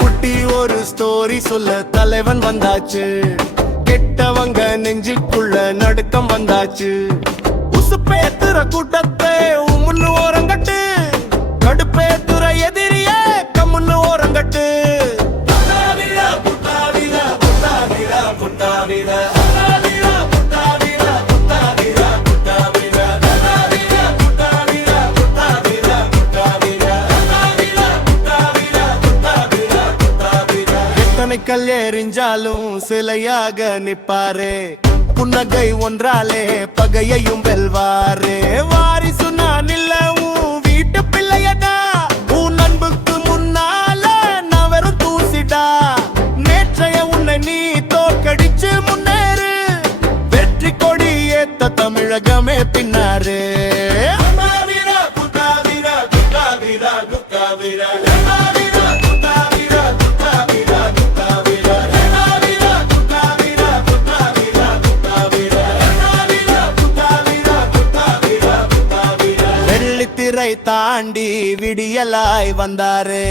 குட்டி ஒரு ஸ்டோரி சொல்ல தலைவன் வந்தாச்சு, கெட்டவங்க நெஞ்சுக்குள்ள நடுக்கம் வந்தாச்சு. உசுப்பேத்துற கூட்டத்தை உம்முன்னு ஓரங்கட்டு, கடுப்பேத்துற எதிரியே கம்முன்னு ஓரங்கட்டு. கல் எறிஞ்சாலும் சிலையாக நிப்பாரே, புன்னகை ஒன்றாலே பகையையும் வெல்வாரே. வாரிசு நான் இல்ல உன் வீட்டு பிள்ளையடா, உன் அன்புக்கு முன்னால நான் வெறும் தூசிடா. நேற்றைய உன்னை நீ தோற்கடிச்சு முன்னேறு, வெற்றி கொடி ஏத்த தமிழகமே பின்னாரு. திரை தாண்டி விடியலாய் வந்தாரு,